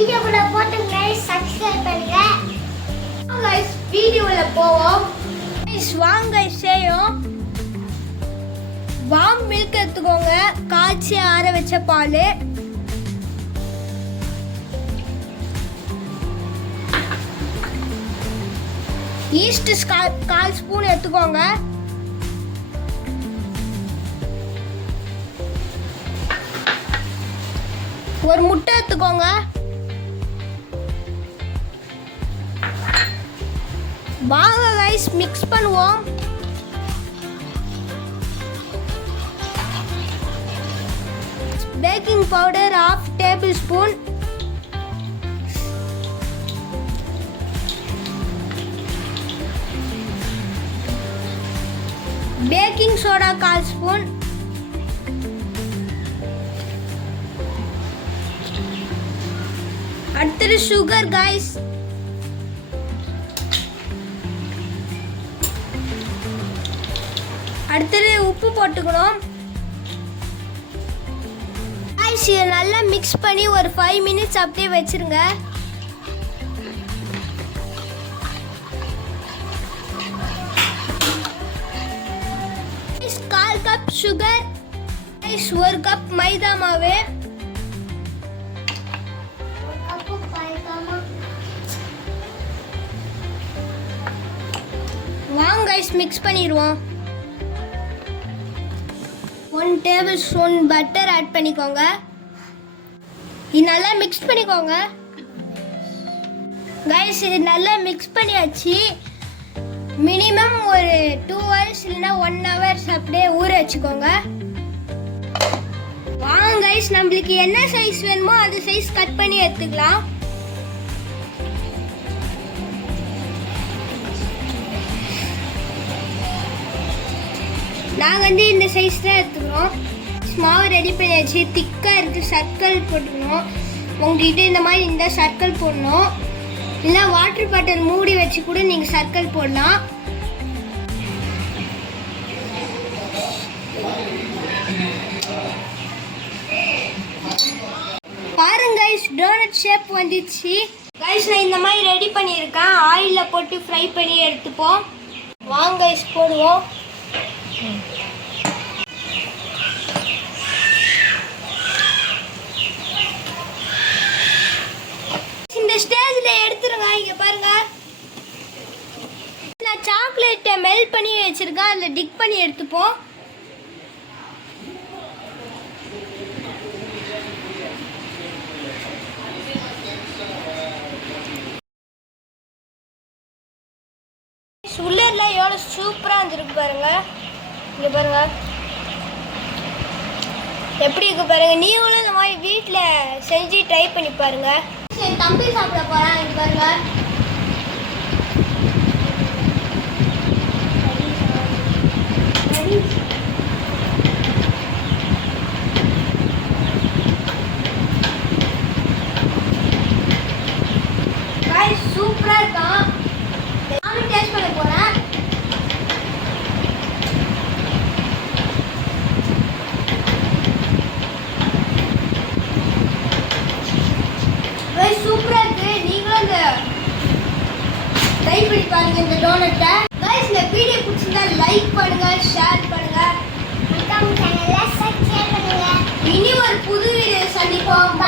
வீடியோக்குள்ள போட்டுங்க சப்ஸ்கிரைப் பண்ணுங்க गाइस வீடியோல போவோம் गाइस வாங்க செய்யும் வாம் மில்க் எடுத்துக்கோங்க காய்ச்சி ஆற வச்ச பால் ஈஸ்ட் 1/4 ஸ்பூன் எடுத்துக்கோங்க ஒரு முட்டை எடுத்துக்கோங்க வாங்க गाइस மிக்ஸ் பண்ணுவோம் baking powder 1/2 table spoon baking soda 1/4 spoon அடுத்து சுகர் गाइस அடுத்து உப்பு போட்டுக்கணும் गाइस இத நல்லா மிக்ஸ் பண்ணி ஒரு 5 மினிட்ஸ் அப்படியே வச்சிருங்க guys 1/4 cup sugar guys 1 cup maida மாவு வாங்க गाइस மிக்ஸ் பண்ணிடுவோம் 1 டேபிள் ஸ்பூன் பட்டர் ஆட் பண்ணிக்கோங்க இது நல்லா மிக்ஸ் பண்ணிக்கோங்க गाइस இது நல்லா மிக்ஸ் பண்ணியாச்சு மினிமம் ஒரு 2 hours இல்லைன்னா 1 hour அப்படியே ஊற வச்சுக்கோங்க வாங்க गाइस நம்மளுக்கு என்ன சைஸ் வேணுமோ அந்த சைஸ் கட் பண்ணி எடுத்துக்கலாம் நாங்கள் இந்த சைஸ் தான் எடுத்துக்கிறோம் மாவு ரெடி பண்ணியாச்சு திக்காக இருக்குது சர்க்கிள் போட்டுக்கணும் உங்ககிட்ட இந்த மாதிரி இந்த சர்க்கிள் போடணும் இல்லை வாட்டர் பாட்டில் மூடி வச்சு கூட நீங்கள் சர்க்கிள் போடலாம் பாருங்க गाइस டோனட் ஷேப் வந்துச்சு गाइस நான் இந்த மாதிரி ரெடி பண்ணியிருக்கேன் ஆயிலில் போட்டு ஃப்ரை பண்ணி எடுத்துப்போம் வாங்க गाइस போடுவோம் இந்த ஸ்டேஜ்ல எடுத்துருங்க இங்க பாருங்க நான் சாக்லேட்டை மெல்ட் பண்ணி வச்சிருக்கேன் அதில் டிக் பண்ணி எடுத்துப்போம் உள்ளேல எவ்வளோ சூப்பராக இருந்திருக்கு பாருங்க இங்கே பாருங்க எப்படி இருக்கு பாருங்க நீங்களும் இந்த மாதிரி வீட்டில் செஞ்சு ட்ரை பண்ணி பாருங்க சரி தம்பி சாப்பிட போகிறேன் இங்கே பாருங்க சூப்பராக இருக்கான் நானும் டேஸ்ட் பண்ண போகிறேன் சூப்பராக இருக்கு நீங்களும் இந்த ட்ரை பண்ணி பாருங்க இந்த டோனட்டை गाइस இந்த வீடியோ பிடிச்சிருந்தா லைக் பண்ணுங்க ஷேர் பண்ணுங்க மறக்காம சேனலை சப்ஸ்கிரைப் பண்ணுங்க இனி ஒரு புது வீடியோ சந்திப்போம்